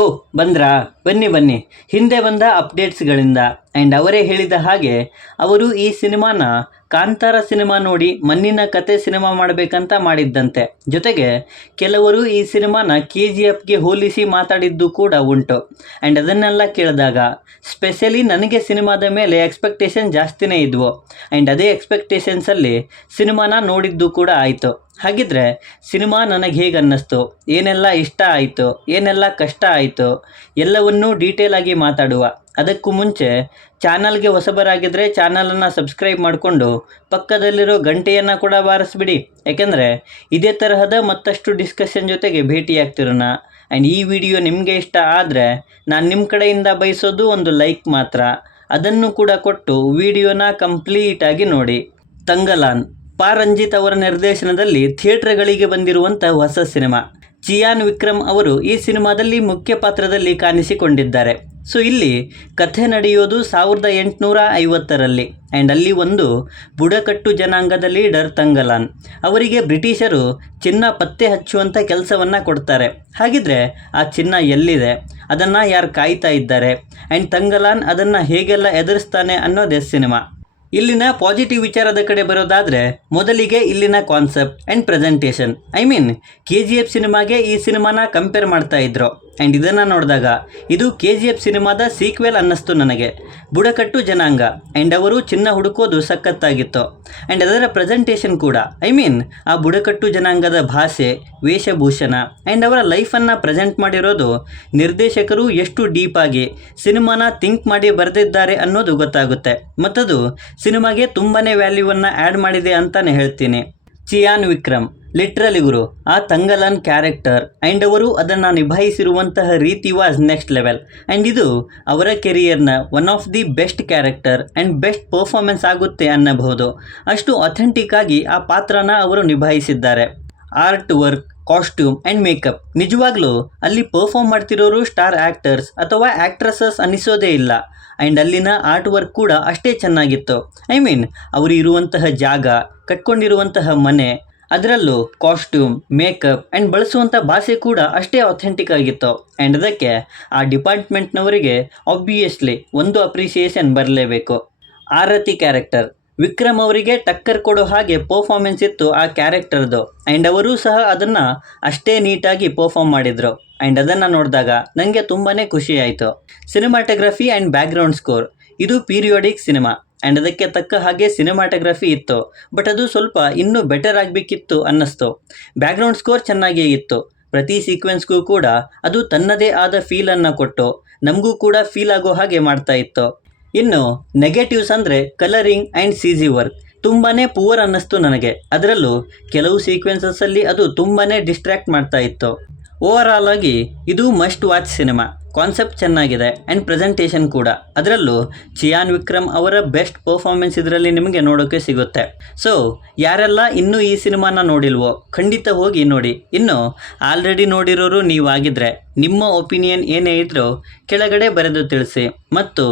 ಓಹ್ ಬಂದ್ರಾ? ಬನ್ನಿ ಬನ್ನಿ. ಹಿಂದೆ ಬಂದ ಅಪ್ಡೇಟ್ಸ್ಗಳಿಂದ ಆ್ಯಂಡ್ ಅವರೇ ಹೇಳಿದ ಹಾಗೆ ಅವರು ಈ ಸಿನಿಮಾನ ಕಾಂತಾರ ಸಿನಿಮಾ ನೋಡಿ ಮಣ್ಣಿನ ಕತೆ ಸಿನಿಮಾ ಮಾಡಬೇಕಂತ ಮಾಡಿದ್ದಂತೆ. ಜೊತೆಗೆ ಕೆಲವರು ಈ ಸಿನಿಮಾನ KGFಗೆ ಹೋಲಿಸಿ ಮಾತಾಡಿದ್ದು ಕೂಡ ಉಂಟು. ಆ್ಯಂಡ್ ಅದನ್ನೆಲ್ಲ ಕೇಳಿದಾಗ ಸ್ಪೆಷಲಿ ನನಗೆ ಸಿನಿಮಾದ ಮೇಲೆ ಎಕ್ಸ್ಪೆಕ್ಟೇಷನ್ ಜಾಸ್ತಿನೇ ಇದ್ವು. ಆ್ಯಂಡ್ ಅದೇ ಎಕ್ಸ್ಪೆಕ್ಟೇಷನ್ಸಲ್ಲಿ ಸಿನಿಮಾನ ನೋಡಿದ್ದು ಕೂಡ ಆಯಿತು. ಹಾಗಿದ್ರೆ ಸಿನಿಮಾ ನನಗೆ ಹೇಗೆ ಅನ್ನಿಸ್ತು, ಏನೆಲ್ಲ ಇಷ್ಟ ಆಯಿತು, ಏನೆಲ್ಲ ಕಷ್ಟ ಆಯಿತು, ಎಲ್ಲವನ್ನೂ ಡೀಟೇಲ್ ಆಗಿ ಮಾತಾಡುವ. ಅದಕ್ಕೂ ಮುಂಚೆ ಚಾನಲ್ಗೆ ಹೊಸಬರಾಗಿದ್ದರೆ ಚಾನಲನ್ನು ಸಬ್ಸ್ಕ್ರೈಬ್ ಮಾಡಿಕೊಂಡು ಪಕ್ಕದಲ್ಲಿರೋ ಗಂಟೆಯನ್ನು ಕೂಡ ಬಾರಿಸ್ಬಿಡಿ. ಯಾಕೆಂದರೆ ಇದೇ ತರಹದ ಮತ್ತಷ್ಟು ಡಿಸ್ಕಷನ್ ಜೊತೆಗೆ ಭೇಟಿಯಾಗ್ತಿರೋಣ. ಆ್ಯಂಡ್ ಈ ವಿಡಿಯೋ ನಿಮಗೆ ಇಷ್ಟ ಆದರೆ ನಾನು ನಿಮ್ಮ ಕಡೆಯಿಂದ ಬಯಸೋದು ಒಂದು ಲೈಕ್ ಮಾತ್ರ. ಅದನ್ನು ಕೂಡ ಕೊಟ್ಟು ವಿಡಿಯೋನ ಕಂಪ್ಲೀಟಾಗಿ ನೋಡಿ. ತಂಗಲಾನ್ ರಂಜಿತ್ ಅವರ ನಿರ್ದೇಶನದಲ್ಲಿ ಥಿಯೇಟರ್ಗಳಿಗೆ ಬಂದಿರುವಂಥ ಹೊಸ ಸಿನಿಮಾ. ಚಿಯಾನ್ ವಿಕ್ರಮ್ ಅವರು ಈ ಸಿನಿಮಾದಲ್ಲಿ ಮುಖ್ಯ ಪಾತ್ರದಲ್ಲಿ ಕಾಣಿಸಿಕೊಂಡಿದ್ದಾರೆ. ಸೊ ಇಲ್ಲಿ ಕಥೆ ನಡೆಯೋದು 1850ರಲ್ಲಿ. ಆ್ಯಂಡ್ ಅಲ್ಲಿ ಒಂದು ಬುಡಕಟ್ಟು ಜನಾಂಗದ ಲೀಡರ್ ತಂಗಲಾನ್ ಅವರಿಗೆ ಬ್ರಿಟಿಷರು ಚಿನ್ನ ಪತ್ತೆ ಹಚ್ಚುವಂಥ ಕೆಲಸವನ್ನು ಕೊಡ್ತಾರೆ. ಹಾಗಿದ್ರೆ ಆ ಚಿನ್ನ ಎಲ್ಲಿದೆ, ಅದನ್ನು ಯಾರು ಕಾಯ್ತಾ ಇದ್ದಾರೆ, ಆ್ಯಂಡ್ ತಂಗಲಾನ್ ಅದನ್ನು ಹೇಗೆಲ್ಲ ಎದುರಿಸ್ತಾನೆ ಅನ್ನೋದೇ ಸಿನಿಮಾ. ಇಲ್ಲಿನ ಪಾಸಿಟಿವ್ ವಿಚಾರದ ಕಡೆ ಬರೋದಾದರೆ ಮೊದಲಿಗೆ ಇಲ್ಲಿನ ಕಾನ್ಸೆಪ್ಟ್ ಆ್ಯಂಡ್ ಪ್ರೆಸೆಂಟೇಷನ್. KGF ಸಿನಿಮಾಗೆ ಈ ಸಿನಿಮಾನ ಕಂಪೇರ್ ಮಾಡ್ತಾ ಇದ್ರು. ಆ್ಯಂಡ್ ಇದನ್ನು ನೋಡಿದಾಗ ಇದು KGF ಸಿನಿಮಾದ ಸೀಕ್ವೆಲ್ ಅನ್ನಿಸ್ತು ನನಗೆ. ಬುಡಕಟ್ಟು ಜನಾಂಗ ಆ್ಯಂಡ್ ಅವರು ಚಿನ್ನ ಹುಡುಕೋದು ಸಖತ್ತಾಗಿತ್ತು. ಆ್ಯಂಡ್ ಅದರ ಪ್ರೆಸೆಂಟೇಷನ್ ಕೂಡ ಆ ಬುಡಕಟ್ಟು ಜನಾಂಗದ ಭಾಷೆ, ವೇಷಭೂಷಣ ಆ್ಯಂಡ್ ಅವರ ಲೈಫನ್ನು ಪ್ರೆಸೆಂಟ್ ಮಾಡಿರೋದು ನಿರ್ದೇಶಕರು ಎಷ್ಟು ಡೀಪಾಗಿ ಸಿನಿಮಾನ ಥಿಂಕ್ ಮಾಡಿ ಬರೆದಿದ್ದಾರೆ ಅನ್ನೋದು ಗೊತ್ತಾಗುತ್ತೆ. ಮತ್ತದು ಸಿನಿಮಾಗೆ ತುಂಬಾ ವ್ಯಾಲ್ಯೂವನ್ನು ಆ್ಯಡ್ ಮಾಡಿದೆ ಅಂತಲೇ ಹೇಳ್ತೀನಿ. ಚಿಯಾನ್ ವಿಕ್ರಮ್ ಲಿಟ್ರಲಿ ಗುರು, ಆ ತಂಗಲಾನ್ ಕ್ಯಾರೆಕ್ಟರ್ ಆ್ಯಂಡ್ ಅವರು ಅದನ್ನು ನಿಭಾಯಿಸಿರುವಂತಹ ರೀತಿ ವಾಸ್ ನೆಕ್ಸ್ಟ್ ಲೆವೆಲ್. ಆ್ಯಂಡ್ ಇದು ಅವರ ಕೆರಿಯರ್ನ one of the best character and best performance ಆಗುತ್ತೆ ಅನ್ನಬಹುದು. ಅಷ್ಟು ಅಥೆಂಟಿಕ್ ಆಗಿ ಆ ಪಾತ್ರನ ಅವರು ನಿಭಾಯಿಸಿದ್ದಾರೆ. Art work, costume and makeup, ನಿಜವಾಗ್ಲೂ ಅಲ್ಲಿ ಪರ್ಫಾರ್ಮ್ ಮಾಡ್ತಿರೋರು ಸ್ಟಾರ್ ಆ್ಯಕ್ಟರ್ಸ್ ಅಥವಾ ಆ್ಯಕ್ಟ್ರೆಸಸ್ ಅನ್ನಿಸೋದೇ ಇಲ್ಲ. ಆ್ಯಂಡ್ ಅಲ್ಲಿನ ಆರ್ಟ್ ವರ್ಕ್ ಕೂಡ ಅಷ್ಟೇ ಚೆನ್ನಾಗಿತ್ತು. ಅವರು ಇರುವಂತಹ ಜಾಗ, ಕಟ್ಕೊಂಡಿರುವಂತಹ ಮನೆ, ಅದರಲ್ಲೂ ಕಾಸ್ಟ್ಯೂಮ್, ಮೇಕಪ್ ಆ್ಯಂಡ್ ಬಳಸುವಂಥ ಭಾಷೆ ಕೂಡ ಅಷ್ಟೇ ಅಥೆಂಟಿಕ್ ಆಗಿತ್ತು. ಆ್ಯಂಡ್ ಅದಕ್ಕೆ ಆ ಡಿಪಾರ್ಟ್ಮೆಂಟ್ನವರಿಗೆ ಆಬ್ವಿಯಸ್ಲಿ ಒಂದು ಅಪ್ರಿಸಿಯೇಷನ್ ಬರಲೇಬೇಕು. ಆರತಿ ಕ್ಯಾರೆಕ್ಟರ್ ವಿಕ್ರಮ್ ಅವರಿಗೆ ಟಕ್ಕರ್ ಕೊಡೋ ಹಾಗೆ ಪರ್ಫಾರ್ಮೆನ್ಸ್ ಇತ್ತು ಆ ಕ್ಯಾರೆಕ್ಟರ್ದು. ಆ್ಯಂಡ್ ಅವರೂ ಸಹ ಅದನ್ನು ಅಷ್ಟೇ ನೀಟಾಗಿ ಪರ್ಫಾರ್ಮ್ ಮಾಡಿದರು. ಆ್ಯಂಡ್ ಅದನ್ನು ನೋಡಿದಾಗ ನನಗೆ ತುಂಬಾ ಖುಷಿ ಆಯಿತು. ಸಿನಿಮಾಟೋಗ್ರಫಿ ಆ್ಯಂಡ್ ಬ್ಯಾಕ್ಗ್ರೌಂಡ್ ಸ್ಕೋರ್, ಇದು ಪೀರಿಯೋಡಿಕ್ ಸಿನಿಮಾ ಆ್ಯಂಡ್ ಅದಕ್ಕೆ ತಕ್ಕ ಹಾಗೆ ಸಿನಿಮಾಟೋಗ್ರಫಿ ಇತ್ತು. ಬಟ್ ಅದು ಸ್ವಲ್ಪ ಇನ್ನೂ ಬೆಟರ್ ಆಗಬೇಕಿತ್ತು ಅನ್ನಿಸ್ತು. ಬ್ಯಾಕ್ಗ್ರೌಂಡ್ ಸ್ಕೋರ್ ಚೆನ್ನಾಗೇ ಇತ್ತು. ಪ್ರತಿ ಸೀಕ್ವೆನ್ಸ್ಗೂ ಕೂಡ ಅದು ತನ್ನದೇ ಆದ ಫೀಲನ್ನು ಕೊಟ್ಟು ನಮಗೂ ಕೂಡ ಫೀಲ್ ಆಗೋ ಹಾಗೆ ಮಾಡ್ತಾ ಇತ್ತು. ಇನ್ನು ನೆಗೆಟಿವ್ಸ್ ಅಂದರೆ ಕಲರಿಂಗ್ ಆ್ಯಂಡ್ CG ವರ್ಕ್ ತುಂಬಾ ಪೂವರ್ ಅನ್ನಿಸ್ತು ನನಗೆ. ಅದರಲ್ಲೂ ಕೆಲವು ಸೀಕ್ವೆನ್ಸಸ್ಸಲ್ಲಿ ಅದು ತುಂಬಾ ಡಿಸ್ಟ್ರ್ಯಾಕ್ಟ್ ಮಾಡ್ತಾ ಇತ್ತು. ಓವರಾಲ್ ಆಗಿ ಇದು ಮಸ್ಟ್ ವಾಚ್ ಸಿನಿಮಾ. ಕಾನ್ಸೆಪ್ಟ್ ಚೆನ್ನಾಗಿದೆ ಆ್ಯಂಡ್ ಪ್ರೆಸೆಂಟೇಷನ್ ಕೂಡ. ಅದರಲ್ಲೂ ಚಿಯಾನ್ ವಿಕ್ರಮ್ ಅವರ ಬೆಸ್ಟ್ ಪರ್ಫಾರ್ಮೆನ್ಸ್ ಇದರಲ್ಲಿ ನಿಮಗೆ ನೋಡೋಕ್ಕೆ ಸಿಗುತ್ತೆ. ಸೊ ಯಾರೆಲ್ಲ ಇನ್ನೂ ಈ ಸಿನಿಮಾನ ನೋಡಿಲ್ವೋ ಖಂಡಿತ ಹೋಗಿ ನೋಡಿ. ಇನ್ನು ಆಲ್ರೆಡಿ ನೋಡಿರೋರು ನೀವಾಗಿದ್ದರೆ ನಿಮ್ಮ ಒಪಿನಿಯನ್ ಏನೇ ಇದ್ರೂ ಕೆಳಗಡೆ ಬರೆದು ತಿಳಿಸಿ. ಮತ್ತು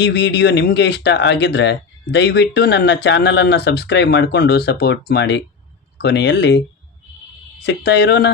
ಈ ವಿಡಿಯೋ ನಿಮಗೆ ಇಷ್ಟ ಆಗಿದ್ದರೆ ದಯವಿಟ್ಟು ನನ್ನ ಚಾನಲನ್ನು ಸಬ್ಸ್ಕ್ರೈಬ್ ಮಾಡಿಕೊಂಡು ಸಪೋರ್ಟ್ ಮಾಡಿ. ಕೊನೆಯಲ್ಲಿ ಸಿಗ್ತಾ ಇರೋಣ.